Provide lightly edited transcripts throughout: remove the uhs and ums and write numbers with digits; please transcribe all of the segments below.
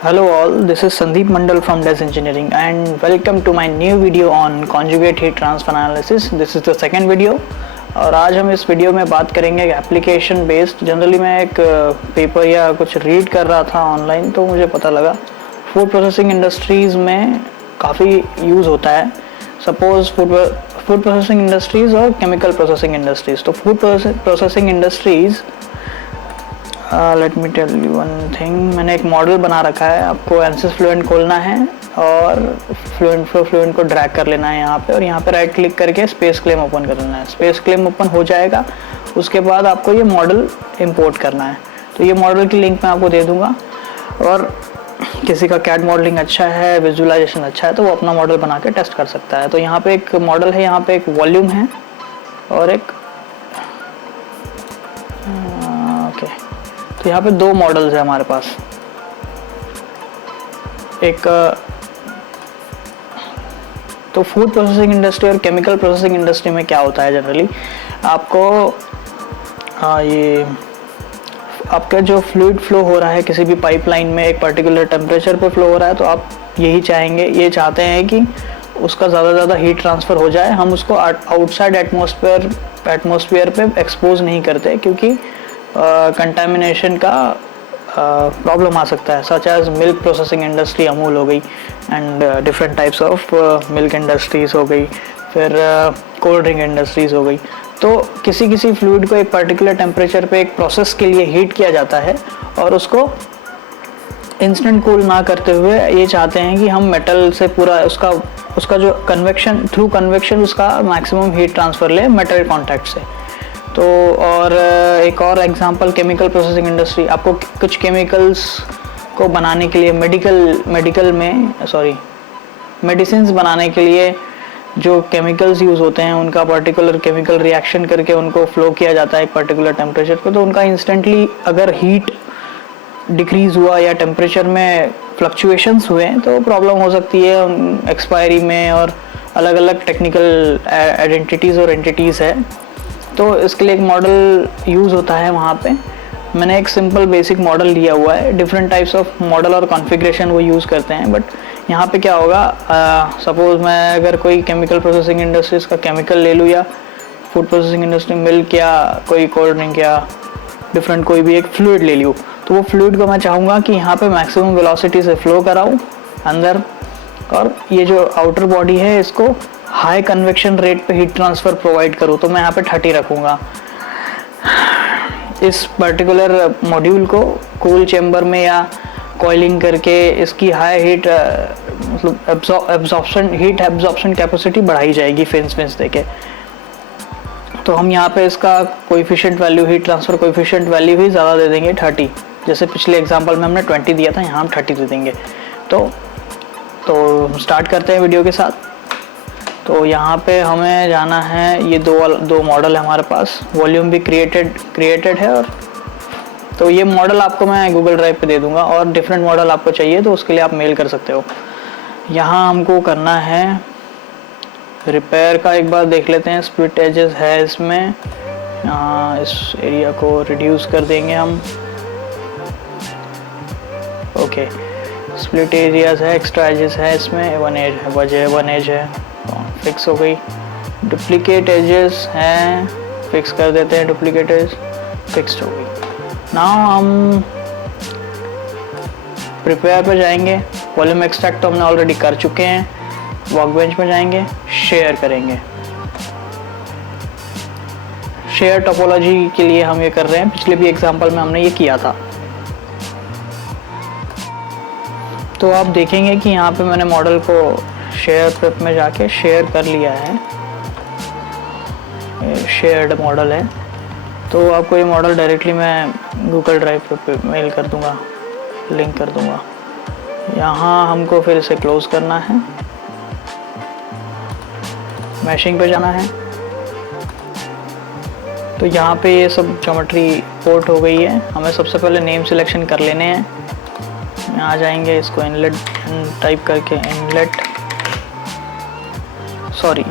Hello all, this is Sandeep Mandal from Des Engineering and welcome to my new video on conjugate heat transfer analysis. This is the second video और आज हम इस video में बात करेंगे application based. Generally मैं एक paper या कुछ रीड कर रहा था ऑनलाइन, तो मुझे पता लगा फूड प्रोसेसिंग इंडस्ट्रीज़ में काफ़ी यूज़ होता है। सपोज़ फूड प्रोसेसिंग इंडस्ट्रीज़ और केमिकल प्रोसेसिंग इंडस्ट्रीज़। तो food processing industries, let me tell you one thing, मैंने एक मॉडल बना रखा है। आपको एनसिस फ्लुएंट खोलना है और फ्लुएंट को ड्रैग कर लेना है यहाँ पे, और यहाँ पे राइट क्लिक करके स्पेस क्लेम ओपन कर लेना है। स्पेस क्लेम ओपन हो जाएगा, उसके बाद आपको ये मॉडल इंपोर्ट करना है। तो ये मॉडल की लिंक मैं आपको दे दूँगा, और किसी का कैड मॉडलिंग अच्छा है, विजुअलाइजेशन अच्छा है, तो वो अपना मॉडल बना के टेस्ट कर सकता है। तो यहाँ पे एक मॉडल है, यहाँ पे एक वॉल्यूम है और एक तो यहाँ पे दो मॉडल्स है हमारे पास। एक तो फूड प्रोसेसिंग इंडस्ट्री और केमिकल प्रोसेसिंग इंडस्ट्री में क्या होता है, जनरली आपको ये आपका जो फ्लूइड फ्लो हो रहा है किसी भी पाइपलाइन में एक पर्टिकुलर टेम्परेचर पे फ्लो हो रहा है, तो आप ये चाहते हैं कि उसका ज़्यादा हीट ट्रांसफ़र हो जाए। हम उसको आउटसाइड एटमॉस्फेयर पे एक्सपोज नहीं करते, क्योंकि कंटामिनेशन का प्रॉब्लम आ सकता है। Such as milk processing industry, Amul हो गई, and different types of milk industries हो गई, फिर कोल्ड ड्रिंक इंडस्ट्रीज़ हो गई। तो किसी फ्लूइड को एक पर्टिकुलर टेम्परेचर पे एक प्रोसेस के लिए हीट किया जाता है, और उसको इंस्टेंट कूल ना करते हुए ये चाहते हैं कि हम मेटल से पूरा उसका जो कन्वेक्शन, थ्रू कन्वेक्शन उसका मैक्सिमम हीट ट्रांसफ़र ले मेटल कॉन्टैक्ट से। तो और एक और एग्जांपल, केमिकल प्रोसेसिंग इंडस्ट्री। आपको कुछ केमिकल्स को बनाने के लिए मेडिसिन्स बनाने के लिए जो केमिकल्स यूज़ होते हैं, उनका पर्टिकुलर केमिकल रिएक्शन करके उनको फ्लो किया जाता है एक पर्टिकुलर टेम्परेचर पे। तो उनका इंस्टेंटली अगर हीट डिक्रीज़ हुआ या टेम्परेचर में फ्लक्चुएशंस हुए तो प्रॉब्लम हो सकती है एक्सपायरी में, और अलग अलग टेक्निकल आइडेंटिटीज़ और एंटिटीज़ है। तो इसके लिए एक मॉडल यूज़ होता है वहाँ पे। मैंने एक सिंपल बेसिक मॉडल लिया हुआ है। डिफरेंट टाइप्स ऑफ मॉडल और कॉन्फ़िगरेशन वो यूज़ करते हैं, बट यहाँ पे क्या होगा, सपोज़ मैं अगर कोई केमिकल प्रोसेसिंग इंडस्ट्रीज़ का केमिकल ले लूँ, या फूड प्रोसेसिंग इंडस्ट्री मिल्क, या कोई कोल्ड ड्रिंक, या डिफरेंट कोई भी एक फ्लूइड ले लूँ, तो वो फ्लूइड को मैं चाहूँगा कि यहाँ पे मैक्सिमम वेलोसिटी से फ्लो कराऊँ अंदर, और ये जो आउटर बॉडी है इसको हाई कन्वेक्शन रेट पे हीट ट्रांसफ़र प्रोवाइड करूँ। तो मैं यहाँ पे 30 रखूँगा। इस पर्टिकुलर मॉड्यूल को कूल चेम्बर में या कॉइलिंग करके इसकी हाई हीट मतलब हीट एब्जॉर्प्शन कैपेसिटी बढ़ाई जाएगी फिन्स देके। तो हम यहाँ पे इसका coefficient value, heat transfer coefficient value ही ज़्यादा दे देंगे, 30। जैसे पिछले एग्जांपल में हमने 20 दिया था, यहाँ हम 30 दे देंगे। तो स्टार्ट करते हैं वीडियो के साथ। तो यहाँ पे हमें जाना है, ये दो मॉडल है हमारे पास, वॉल्यूम भी क्रिएटेड है, और तो ये मॉडल आपको मैं गूगल ड्राइव पे दे दूँगा, और डिफरेंट मॉडल आपको चाहिए तो उसके लिए आप मेल कर सकते हो। यहाँ हमको करना है रिपेयर का, एक बार देख लेते हैं। स्प्लिट एजेस है इसमें, इस एरिया को रिड्यूस कर देंगे हम। ओके, स्प्लिट एरियाज है, एक्स्ट्रा एजेस है इसमें, वन एज है, फिक्स हो गई। डुप्लीकेट एजेस हैं, फिक्स कर देते हैं, डुप्लीकेट एज फिक्स्ड हो गई। नाउ हम प्रिपेयर पे जाएंगे। वॉल्यूम एक्सट्रैक्ट तो हमने ऑलरेडी कर चुके हैं। वर्कबेंच पे जाएंगे, शेयर करेंगे। शेयर टोपोलॉजी के लिए हम ये कर रहे हैं, पिछले भी एग्जांपल में हमने ये किया था। तो आप देखेंगे कि यहाँ पे मैंने मॉडल को शेयर प्रेप में जाके शेयर कर लिया है, शेयर्ड मॉडल है। तो आपको ये मॉडल डायरेक्टली मैं गूगल ड्राइव पे मेल कर दूंगा, लिंक कर दूंगा। यहाँ हमको फिर इसे क्लोज करना है, मैशिंग पे जाना है। तो यहाँ पे ये सब ज्योमेट्री पोर्ट हो गई है। हमें सबसे पहले नेम सिलेक्शन कर लेने हैं। यहाँ जाएंगे, इसको इनलेट टाइप करके इनलेट, सॉरी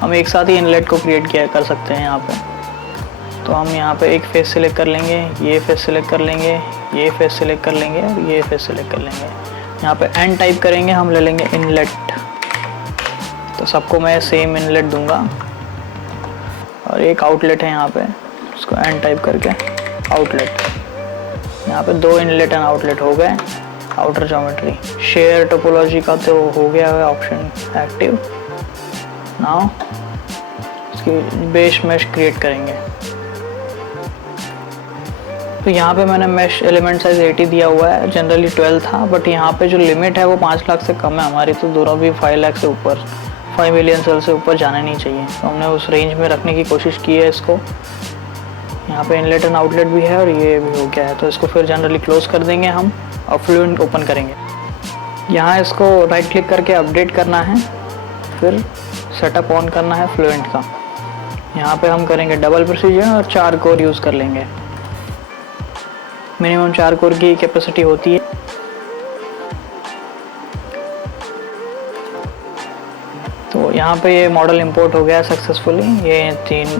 हम एक साथ ही इनलेट को क्रिएट कर सकते हैं यहाँ पे। तो हम यहाँ पे एक फेस सिलेक्ट कर लेंगे, ये फेस सिलेक्ट कर लेंगे, ये फेस सिलेक्ट कर लेंगे और ये फेस सिलेक्ट कर लेंगे। यहाँ पे एन टाइप करेंगे, हम ले लेंगे इनलेट, तो सबको मैं सेम इनलेट दूंगा। और एक आउटलेट है यहाँ पे, उसको एन टाइप करके आउटलेट। यहाँ पे 2 इनलेट एंड आउटलेट हो गए। आउटर ज्योमेट्री शेयर टोपोलॉजी का तो हो गया है ऑप्शन एक्टिव। नाउ इसकी बेस मैश क्रिएट करेंगे। तो यहाँ पे मैंने मैश एलिमेंट साइज 80 दिया हुआ है, जनरली 12 था, बट यहाँ पे जो लिमिट है वो 5 लाख से कम है हमारी, तो दोनों भी 5 लाख से ऊपर, 5 मिलियन सेल से ऊपर जाना नहीं चाहिए। तो हमने उस रेंज में रखने की कोशिश की है इसको। यहाँ पे इनलेट एंड आउटलेट भी है और ये भी हो गया है, तो इसको फिर जनरली क्लोज कर देंगे हम और फ्लुएंट ओपन करेंगे। यहाँ इसको राइट क्लिक करके अपडेट करना है, फिर सेटअप ऑन करना है फ्लुएंट का। यहाँ पे हम करेंगे डबल प्रिसीजन और 4 कोर यूज़ कर लेंगे। मिनिमम 4 कोर की कैपेसिटी होती है। तो यहाँ पे ये मॉडल इंपोर्ट हो गया सक्सेसफुली। ये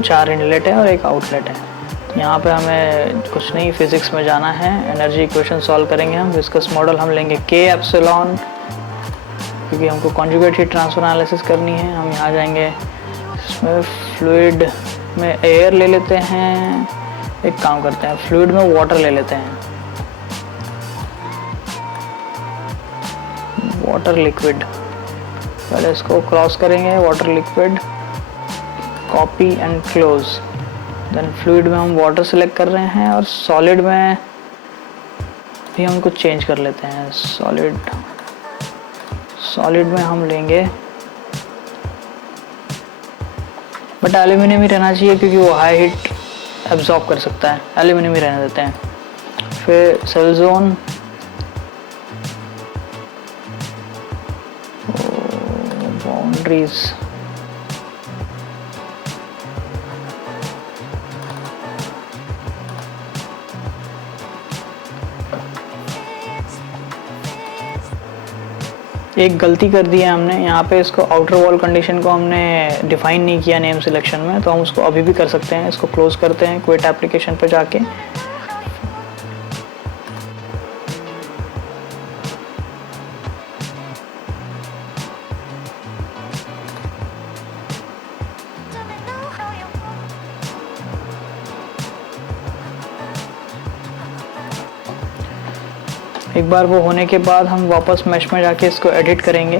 4 इनलेट है और एक आउटलेट है। तो यहाँ पे हमें कुछ नहीं, फिजिक्स में जाना है, एनर्जी इक्वेशन सॉल्व करेंगे हम। विस्कस मॉडल हम लेंगे के एप्सिलॉन, क्योंकि हमको कॉन्जुगेट हीट ट्रांसफर एनालिसिस करनी है। हम यहाँ जाएंगे, इसमें फ्लूइड में एयर ले लेते हैं, एक काम करते हैं फ्लूइड में वाटर ले लेते हैं, वाटर लिक्विड। पहले इसको क्रॉस करेंगे, water liquid, copy and close. Then fluid में हम वाटर सेलेक्ट कर रहे हैं और सॉलिड में भी हम कुछ चेंज कर लेते हैं। सॉलिड में हम लेंगे, बट एल्यूमिनियम ही रहना चाहिए क्योंकि वो हाई हीट एब्जॉर्ब कर सकता है। एल्यूमिनियम ही रहने देते हैं। फिर सेल जोन, बाउंड्रीज, एक गलती कर दी है हमने यहाँ पे, इसको आउटर वॉल कंडीशन को हमने डिफाइन नहीं किया नेम सिलेक्शन में, तो हम उसको अभी भी कर सकते हैं। इसको क्लोज करते हैं, क्विट एप्लीकेशन पे जाके। एक बार वो होने के बाद हम वापस मैश में जाके इसको एडिट करेंगे।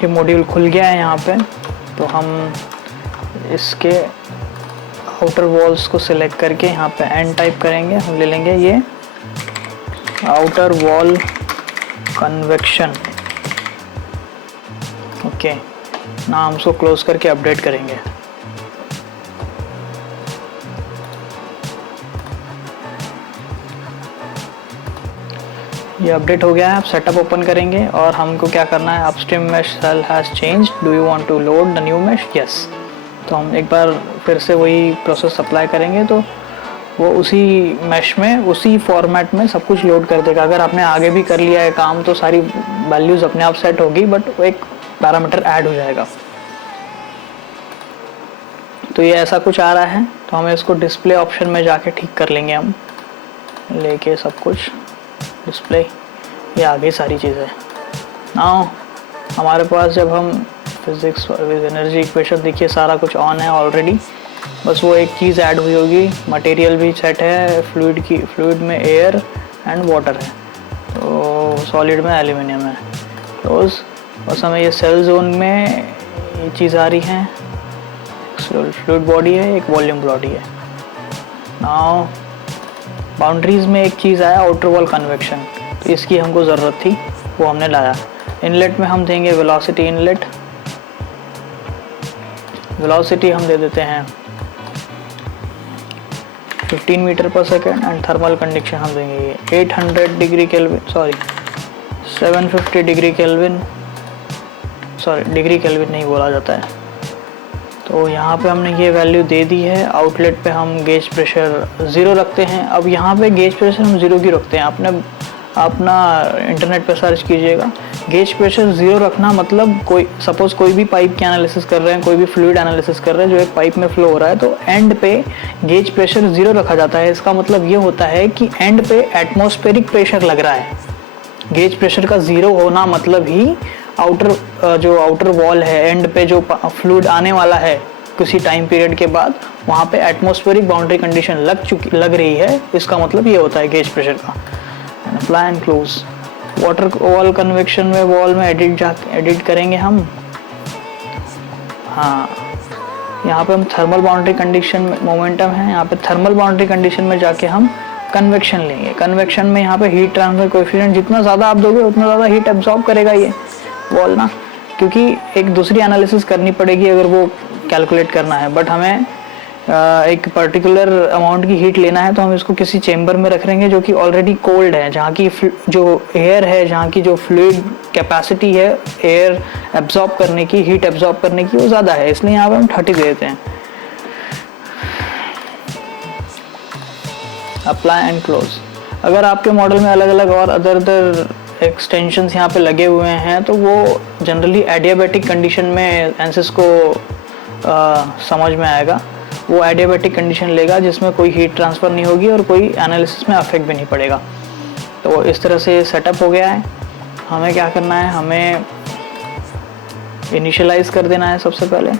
ये मॉड्यूल खुल गया है यहाँ पे, तो हम इसके आउटर वॉल्स को सिलेक्ट करके यहाँ पे एन टाइप करेंगे। हम ले लेंगे ये आउटर वॉल कन्वेक्शन। ओके, ना हम उसको क्लोज करके अपडेट करेंगे। ये अपडेट हो गया है। आप सेटअप ओपन करेंगे और हमको क्या करना है, upstream mesh cell has changed, do you want to load the new mesh? Yes. तो हम एक बार फिर से वही प्रोसेस अप्लाई करेंगे, तो वो उसी मैश में, उसी फॉर्मेट में सब कुछ लोड कर देगा। अगर आपने आगे भी कर लिया है काम तो सारी वैल्यूज़ अपने आप सेट होगी, बट वो एक पैरामीटर ऐड हो जाएगा। तो ये ऐसा कुछ आ रहा है, तो हमें इसको डिस्प्ले ऑप्शन में जाके ठीक कर लेंगे। हम लेके सब कुछ डिस्प्ले, ये आ गई सारी चीज़ें। नाउ हमारे पास जब हम फिजिक्स विद एनर्जी इक्वेशन, देखिए सारा कुछ ऑन है ऑलरेडी, बस वो एक चीज़ ऐड हुई होगी। मटेरियल भी सेट है, फ्लूइड में एयर एंड वाटर है, तो सॉलिड में एल्यूमिनियम है। तो बस हमें ये सेल जोन में ये चीज़ आ रही है, फ्लूइड बॉडी है, एक वॉल्यूम बॉडी है। नाउ बाउंड्रीज में एक चीज़ आया, आउटर वॉल कन्वेक्शन, तो इसकी हमको ज़रूरत थी, वो हमने लाया। इनलेट में हम देंगे वेलोसिटी इनलेट। वेलोसिटी हम दे देते हैं 15 मीटर पर सेकेंड एंड थर्मल कंडक्शन हम देंगे 800 degree kelvin, 750 degree kelvin, degree kelvin नहीं बोला जाता है। तो यहाँ पे हमने ये वैल्यू दे दी है। आउटलेट पे हम गेज प्रेशर 0 रखते हैं। अब यहाँ पे गेज प्रेशर हम 0 की रखते हैं। आप ना इंटरनेट पे सर्च कीजिएगा। गेज प्रेशर 0 रखना मतलब कोई भी पाइप की एनालिसिस कर रहे हैं, कोई भी फ्लूइड एनालिसिस कर रहे हैं जो एक पाइप में फ्लो हो रहा है, तो एंड पे गेज प्रेशर 0 रखा जाता है। इसका मतलब ये होता है कि एंड पे एटमॉस्फेरिक प्रेशर लग रहा है। गेज प्रेशर का 0 होना मतलब ही जो आउटर वॉल है, एंड पे जो फ्लूइड आने वाला है किसी टाइम पीरियड के बाद, वहाँ पे एटमॉस्फेरिक बाउंड्री कंडीशन लग रही है। इसका मतलब ये होता है गेज प्रेशर का। Apply and close. Water wall convection में वॉल में एडिट करेंगे हम। हाँ, यहाँ पे हम थर्मल बाउंड्री कंडीशन में मोमेंटम है, यहाँ पे थर्मल बाउंड्री कंडीशन में जाके हम कन्वेक्शन लेंगे। कन्वेक्शन में यहाँ पे हीट ट्रांसफर कोएफिशिएंट जितना ज़्यादा आप दोगे उतना ज़्यादा हीट एब्जॉर्ब करेगा ये वॉल ना, क्योंकि एक दूसरी एनालिसिस करनी पड़ेगी अगर वो कैलकुलेट करना है। बट हमें एक पर्टिकुलर अमाउंट की हीट लेना है, तो हम इसको किसी चेम्बर में रख लेंगे जो कि ऑलरेडी कोल्ड है, जहाँ की जो एयर है, जहाँ की जो फ्लूइड कैपेसिटी है एयर एब्जॉर्ब करने की, हीट एब्जॉर्ब करने की, वो ज़्यादा है, इसलिए यहाँ पे हम 30 दे देते हैं। Apply and close. अगर आपके मॉडल में अलग अलग और अदर एक्सटेंशंस यहाँ पे लगे हुए हैं तो वो जनरली एडियाबैटिक कंडीशन में एंसिस को समझ में आएगा। वो एडियाबैटिक कंडीशन लेगा जिसमें कोई हीट ट्रांसफ़र नहीं होगी और कोई एनालिसिस में अफेक्ट भी नहीं पड़ेगा। तो इस तरह से सेटअप हो गया है। हमें क्या करना है, हमें इनिशियलाइज कर देना है। सबसे पहले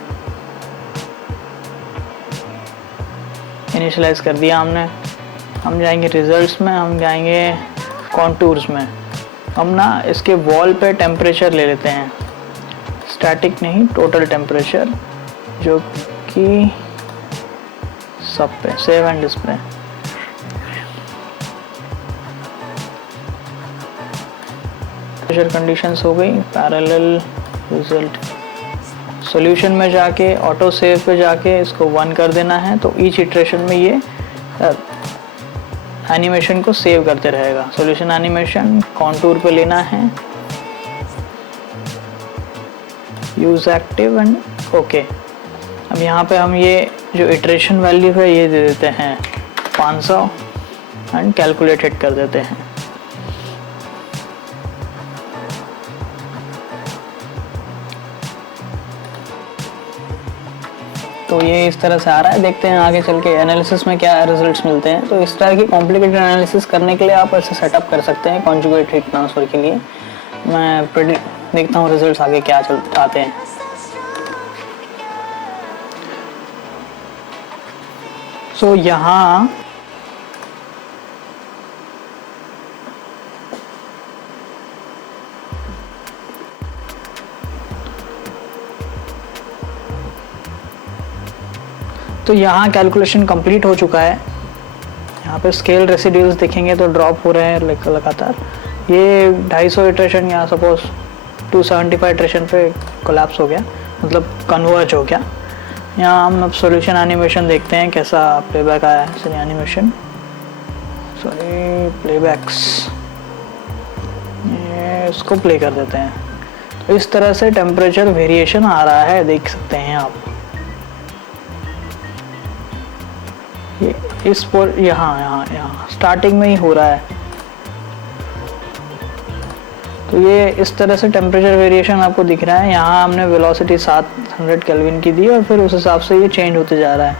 इनिशियलाइज कर दिया हमने। हम जाएंगे रिजल्ट्स में, हम जाएंगे कॉन्टूर्स में। हम ना इसके वॉल पे टेम्परेचर ले लेते हैं, स्टैटिक नहीं, टोटल टेम्परेचर, जो कि सब पे save and display. Pressure conditions हो गई, पैरेलल रिजल्ट। सॉल्यूशन में जाके ऑटो सेव पे जाके इसको 1 कर देना है, तो ईच इटरेशन में ये एनिमेशन को सेव करते रहेगा। सॉल्यूशन एनिमेशन कॉन्टूर पे लेना है, यूज एक्टिव एंड ओके। अब यहाँ पे हम ये जो इटरेशन वैल्यू है ये दे देते हैं 500 एंड कैलकुलेटेड कर देते हैं। तो ये इस तरह से आ रहा है। देखते हैं आगे चल के एनालिसिस में क्या रिजल्ट्स मिलते हैं। तो इस तरह की कॉम्प्लिकेटेड एनालिसिस करने के लिए आप ऐसे सेटअप कर सकते हैं कॉन्जुगेट हीट ट्रांसफर के लिए। मैं देखता हूँ रिजल्ट्स आगे क्या आते हैं। सो यहाँ कैलकुलेशन कंप्लीट हो चुका है। यहाँ पे स्केल रेसिड्यूल्स देखेंगे तो ड्रॉप हो रहे हैं लगातार। ये 250 इटरेशन या सपोज 275 इटरेशन पे कोलैप्स हो गया, मतलब कन्वर्ज हो गया। यहाँ हम अब सॉल्यूशन एनिमेशन देखते हैं कैसा प्लेबैक आया है। सॉरी एनिमेशन, सॉरी प्लेबैक्स, ये इसको प्ले कर देते हैं। तो इस तरह से टेम्परेचर वेरिएशन आ रहा है, देख सकते हैं आप। ये इस पर यहाँ स्टार्टिंग में ही हो रहा है। तो ये इस तरह से टेम्परेचर वेरिएशन आपको दिख रहा है। यहाँ हमने वेलोसिटी 700 केल्विन की दी और फिर उस हिसाब से ये चेंज होते जा रहा है।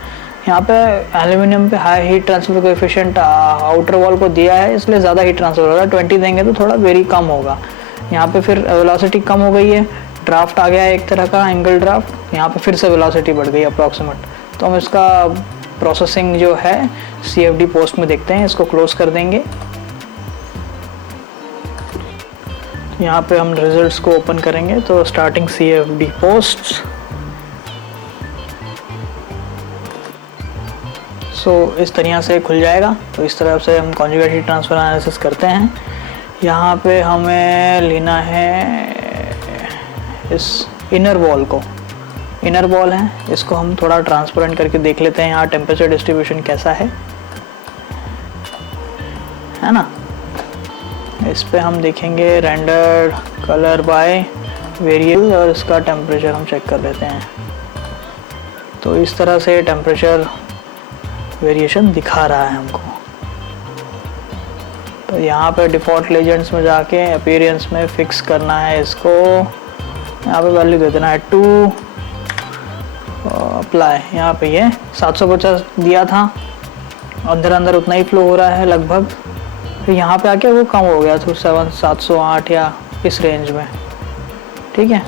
यहाँ पे एल्यूमिनियम पे high heat transfer coefficient outer wall को दिया है, इसलिए ज़्यादा हीट ट्रांसफर होगा। 20 देंगे तो थोड़ा वेरी कम होगा। यहाँ पे फिर वेलोसिटी कम हो गई है, ड्राफ्ट आ गया है एक तरह का एंगल ड्राफ्ट। यहाँ पे फिर से वेलोसिटी बढ़ गई अप्रॉक्सीमेट। तो हम इसका प्रोसेसिंग जो है CFD पोस्ट में देखते हैं। इसको क्लोज कर देंगे। यहाँ पे हम रिजल्ट्स को ओपन करेंगे तो स्टार्टिंग CFD पोस्ट। सो इस तरह से खुल जाएगा। तो इस तरह से हम कॉन्जुगेट हीट ट्रांसफर एनालिसिस करते हैं। यहाँ पे हमें लेना है इस इनर वॉल को। इनर वॉल है, इसको हम थोड़ा ट्रांसपेरेंट करके देख लेते हैं यहाँ टेम्परेचर डिस्ट्रीब्यूशन कैसा है ना। इस पे हम देखेंगे रेंडर्ड कलर बाय वेरिएबल और इसका टेम्परेचर हम चेक कर लेते हैं। तो इस तरह से टेम्परेचर वेरिएशन दिखा रहा है हमको। तो यहाँ पे डिफ़ॉल्ट लेजेंड्स में जाके अपीयरेंस में फिक्स करना है इसको, यहाँ पे वैल्यू दे देना है 2, अप्लाई। यहाँ पे ये 750 दिया था, अंदर अंदर उतना ही फ्लो हो रहा है लगभग। फिर यहाँ पे आके वो कम हो गया तो 708 या इस रेंज में, ठीक है।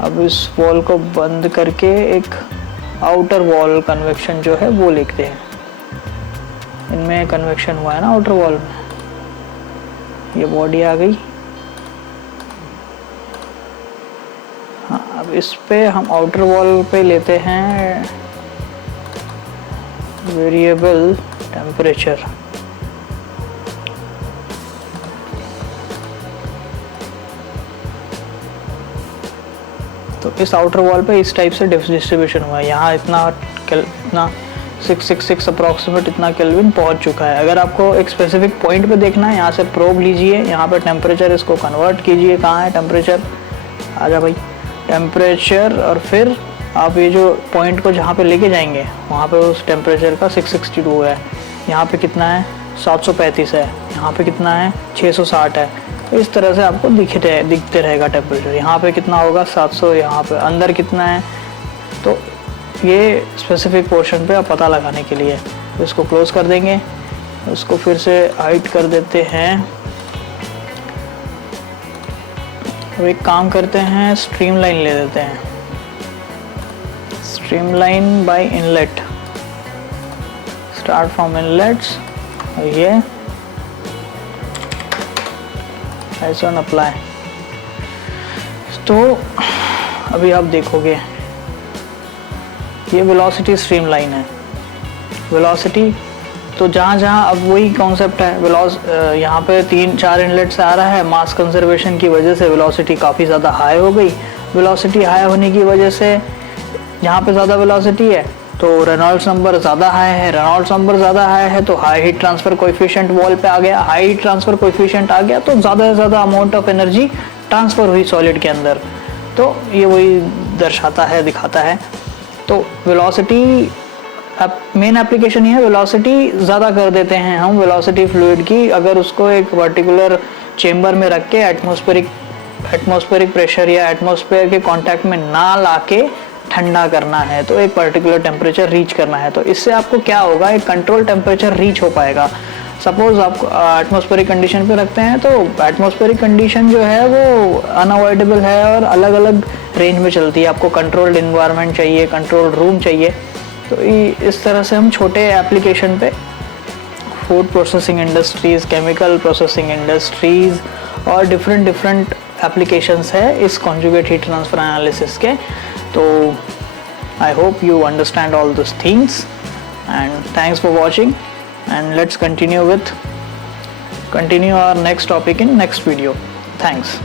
अब इस वॉल को बंद करके एक आउटर वॉल कन्वेक्शन जो है वो लिखते हैं। इनमें कन्वेक्शन हुआ है ना आउटर वॉल में, ये बॉडी आ गई। हाँ, अब इस पे हम आउटर वॉल पे लेते हैं वेरिएबल टेम्परेचर। तो इस आउटर वॉल पे इस टाइप से डिस्ट्रीब्यूशन हुआ है। यहाँ इतना 666 अप्रॉक्सीमेट इतना केल्विन पहुँच चुका है। अगर आपको एक स्पेसिफिक पॉइंट पे देखना है, यहाँ से प्रोब लीजिए, यहाँ पे टेम्परेचर इसको कन्वर्ट कीजिए। कहाँ है टेम्परेचर, आजा भाई, टेम्परेचर। और फिर आप ये जो पॉइंट को जहाँ पे लेके जाएंगे वहाँ पे उस टेम्परेचर का 662 है। यहाँ पे कितना है 735 है, यहाँ पे कितना है 660 है। इस तरह से आपको दिखते रहेगा टेम्परेचर। यहाँ पे कितना होगा 700, यहाँ पे अंदर कितना है। तो ये स्पेसिफिक पोर्शन पे आप पता लगाने के लिए इसको क्लोज कर देंगे, उसको फिर से हाइट कर देते हैं। अब एक काम करते हैं, स्ट्रीमलाइन ले देते हैं, streamline by inlet, start from inlets. ये ऐसे अप्लाई। तो अभी आप देखोगे ये वेलोसिटी स्ट्रीमलाइन है। वेलोसिटी तो जहाँ अब वही कॉन्सेप्ट है। यहाँ पे 3-4 इनलेट से आ रहा है, मास कंजर्वेशन की वजह से वेलोसिटी काफ़ी ज़्यादा हाई हो गई। वेलोसिटी हाई होने की वजह से यहाँ पे ज़्यादा वेलोसिटी है तो रेनॉल्ड्स नंबर ज़्यादा हाई है। रेनॉल्ड्स नंबर ज़्यादा हाई है तो high heat transfer coefficient wall पे आ गया। हाई हीट ट्रांसफ़र कोएफिशिएंट आ गया तो ज़्यादा से ज़्यादा अमाउंट ऑफ एनर्जी ट्रांसफ़र हुई सॉलिड के अंदर। तो ये वही दर्शाता है, दिखाता है। तो वेलोसिटी मेन एप्लीकेशन ये है, वेलोसिटी ज़्यादा कर देते हैं हम वेलोसिटी फ्लूइड की। अगर उसको एक पर्टिकुलर चेम्बर में रख के एटमॉस्फेरिक प्रेशर या एटमॉस्फेयर के कांटेक्ट में ना लाके ठंडा करना है, तो एक पर्टिकुलर टेम्परेचर रीच करना है, तो इससे आपको क्या होगा, एक कंट्रोल टेम्परेचर रीच हो पाएगा। सपोज आप एटमॉस्फेरिक कंडीशन पे रखते हैं तो एटमॉस्फेरिक कंडीशन जो है वो अनअवॉइडेबल है और अलग अलग रेंज में चलती है। आपको कंट्रोल्ड इन्वायरमेंट चाहिए, कंट्रोल्ड रूम चाहिए। तो इस तरह से हम छोटे एप्लीकेशन पे food processing industries, chemical processing industries और डिफरेंट एप्लीकेशंस है इस कॉन्जुगेट हीट ट्रांसफर एनालिसिस के। तो I hope you understand all those things and thanks for watching, and let's continue our next topic in next video. Thanks.